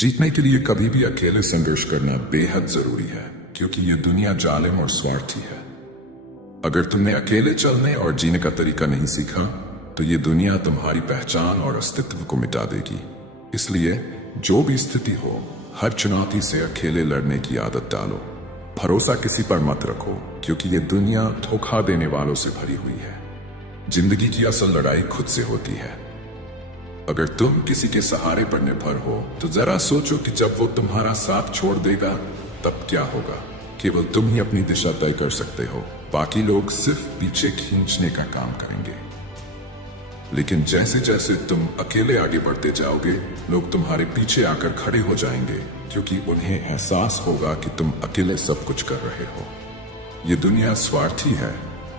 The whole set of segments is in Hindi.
जीतने के लिए कभी भी अकेले संघर्ष करना बेहद जरूरी है, क्योंकि ये दुनिया जालिम और स्वार्थी है। अगर तुमने अकेले चलने और जीने का तरीका नहीं सीखा तो ये दुनिया तुम्हारी पहचान और अस्तित्व को मिटा देगी। इसलिए जो भी स्थिति हो, हर चुनौती से अकेले लड़ने की आदत डालो। भरोसा किसी पर मत रखो, क्योंकि ये दुनिया धोखा देने वालों से भरी हुई है। जिंदगी की असल लड़ाई खुद से होती है। अगर तुम किसी के सहारे पर निर्भर हो तो जरा सोचो कि जब वो तुम्हारा साथ छोड़ देगा तब क्या होगा। केवल तुम ही अपनी दिशा तय कर सकते हो, बाकी लोग सिर्फ पीछे खींचने का काम करेंगे। लेकिन जैसे जैसे तुम अकेले आगे बढ़ते जाओगे, लोग तुम्हारे पीछे आकर खड़े हो जाएंगे, क्योंकि उन्हें एहसास होगा कि तुम अकेले सब कुछ कर रहे हो। ये दुनिया स्वार्थी है,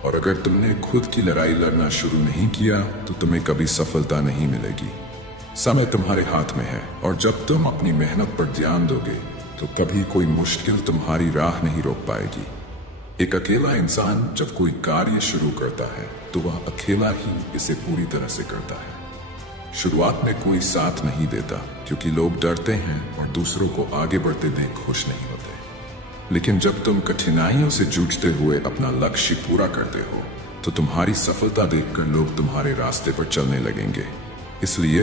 और अगर तुमने खुद की लड़ाई लड़ना शुरू नहीं किया तो तुम्हें कभी सफलता नहीं मिलेगी। समय तुम्हारे हाथ में है, और जब तुम अपनी मेहनत पर ध्यान दोगे तो कभी कोई मुश्किल तुम्हारी राह नहीं रोक पाएगी। एक अकेला इंसान जब कोई कार्य शुरू करता है तो वह अकेला ही इसे पूरी तरह से करता है। शुरुआत में कोई साथ नहीं देता, क्योंकि लोग डरते हैं और दूसरों को आगे बढ़ते देख खुश नहीं होते। लेकिन जब तुम कठिनाइयों से जूझते हुए अपना लक्ष्य पूरा करते हो तो तुम्हारी सफलता देखकर लोग तुम्हारे रास्ते पर चलने लगेंगे। इसलिए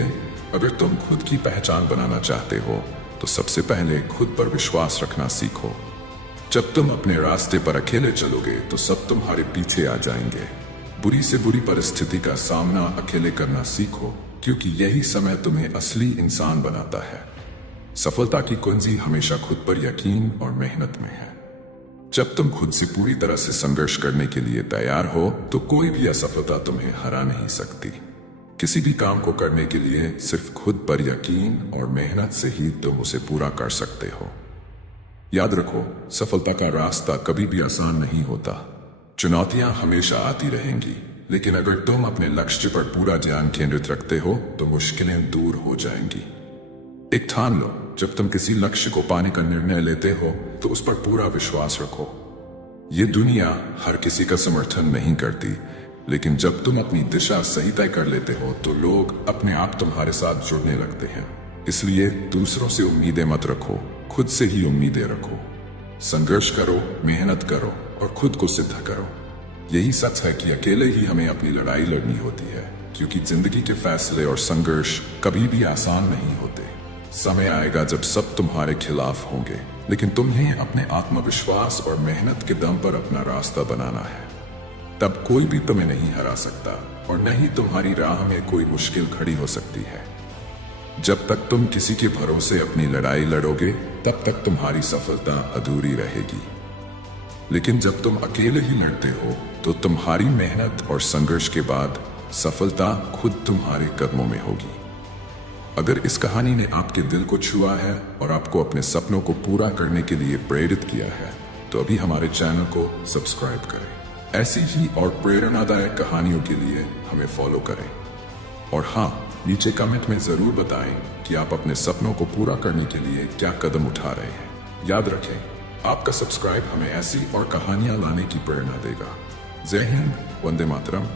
अगर तुम खुद की पहचान बनाना चाहते हो तो सबसे पहले खुद पर विश्वास रखना सीखो। जब तुम अपने रास्ते पर अकेले चलोगे तो सब तुम्हारे पीछे आ जाएंगे। बुरी से बुरी परिस्थिति का सामना अकेले करना सीखो, क्योंकि यही समय तुम्हें असली इंसान बनाता है। सफलता की कुंजी हमेशा खुद पर यकीन और मेहनत में है। जब तुम खुद से पूरी तरह से संघर्ष करने के लिए तैयार हो तो कोई भी असफलता तुम्हें हरा नहीं सकती। किसी भी काम को करने के लिए सिर्फ खुद पर यकीन और मेहनत से ही तुम उसे पूरा कर सकते हो। याद रखो, सफलता का रास्ता कभी भी आसान नहीं होता। चुनौतियां हमेशा आती रहेंगी, लेकिन अगर तुम अपने लक्ष्य पर पूरा ध्यान केंद्रित रखते हो तो मुश्किलें दूर हो जाएंगी। एक ठान लो, जब तुम किसी लक्ष्य को पाने का निर्णय लेते हो तो उस पर पूरा विश्वास रखो। ये दुनिया हर किसी का समर्थन नहीं करती, लेकिन जब तुम अपनी दिशा सही तय कर लेते हो तो लोग अपने आप तुम्हारे साथ जुड़ने लगते हैं। इसलिए दूसरों से उम्मीदें मत रखो, खुद से ही उम्मीदें रखो। संघर्ष करो, मेहनत करो और खुद को सिद्ध करो। यही सच है कि अकेले ही हमें अपनी लड़ाई लड़नी होती है, क्योंकि जिंदगी के फैसले और संघर्ष कभी भी आसान नहीं होते। समय आएगा जब सब तुम्हारे खिलाफ होंगे, लेकिन तुम्हें अपने आत्मविश्वास और मेहनत के दम पर अपना रास्ता बनाना है। तब कोई भी तुम्हें नहीं हरा सकता, और न ही तुम्हारी राह में कोई मुश्किल खड़ी हो सकती है। जब तक तुम किसी के भरोसे अपनी लड़ाई लड़ोगे तब तक तुम्हारी सफलता अधूरी रहेगी। लेकिन जब तुम अकेले ही लड़ते हो तो तुम्हारी मेहनत और संघर्ष के बाद सफलता खुद तुम्हारे कदमों में होगी। अगर इस कहानी ने आपके दिल को छुआ है और आपको अपने सपनों को पूरा करने के लिए प्रेरित किया है तो अभी हमारे चैनल को सब्सक्राइब करें। ऐसी ही और प्रेरणादायक कहानियों के लिए हमें फॉलो करें। और हाँ, नीचे कमेंट में जरूर बताएं कि आप अपने सपनों को पूरा करने के लिए क्या कदम उठा रहे हैं। याद रखें, आपका सब्सक्राइब हमें ऐसी और कहानियां लाने की प्रेरणा देगा। जय हिंद, वंदे मातरम।